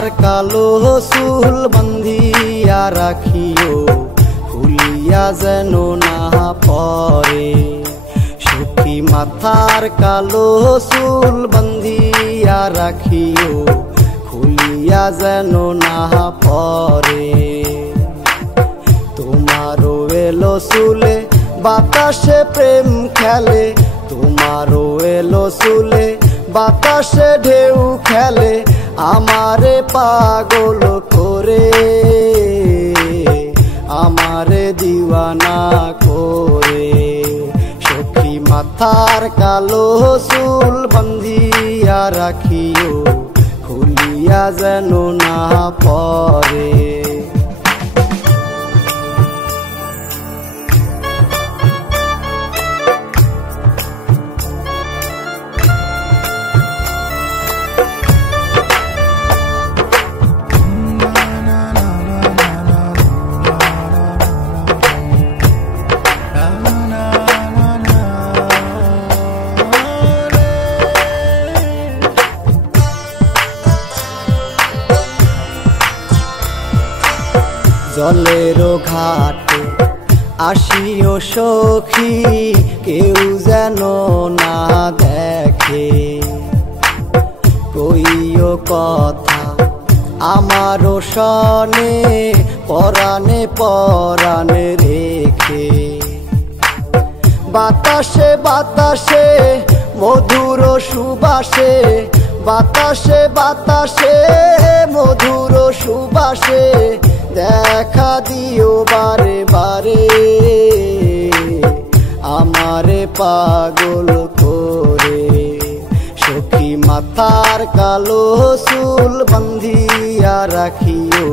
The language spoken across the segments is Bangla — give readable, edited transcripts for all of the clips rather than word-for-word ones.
মাথার কালো চুল বান্ধিয়া রাখিও, খুলিয়া যেন না পরে। সখী মাথার কালো চুল বান্ধিয়া রাখিও, খুলিয়া যেন না পরে। তোমারও এলো চুলে বাতাসে প্রেম খেলে, তোমারও এলো চুলে বাতাসে ঢেউ খেলে, আমারে পাগল করে, আমারে দিওয়ানা করে। সখী মাথার কালো চুল বান্ধিয়া রাখিও, খুলিয়া যেন না পরে। জলেরও ঘাটে আসিও সখী, কেউ যেন না দেখে। কইও কথা আমারও শনে, পরাণে পরাণে রেখে। বাতাসে বাতাসে মধুর সুবাসে, বাতাসে বাতাসে মধুর সুবাসে, দেখা দিও বারে বারে, আমারে পাগল করে। সখী মাথার কালো চুল বান্ধিয়া রাখিও,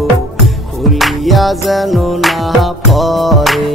খুলিয়া যেন না পরে।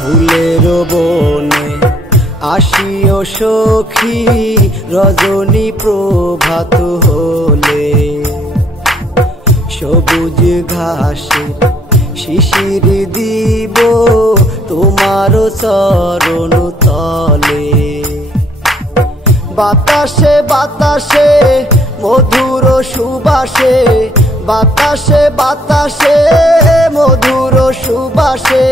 ফুলের বনে আসিও সখী, রজনী প্রভাত হলে। সবুজ ঘাসে শিশির দিব তোমার চরণ তলে। বাতাসে বাতাসে মধুর সুবাসে, বাতাসে বাতাসে মধুর সুবাসে,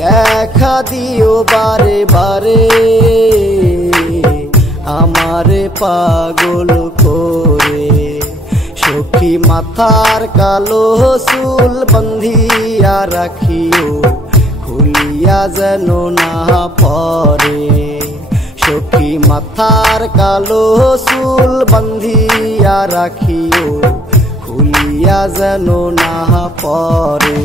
দেখা দিও বারে বারে, আমারে পাগল করে। সখী মাথার কালো চুল বান্ধিয়া রাখিও, খুলিয়া যেন না পরে। সখী মাথার কালো চুল বান্ধিয়া রাখিও, খুলিয়া যেন না পরে।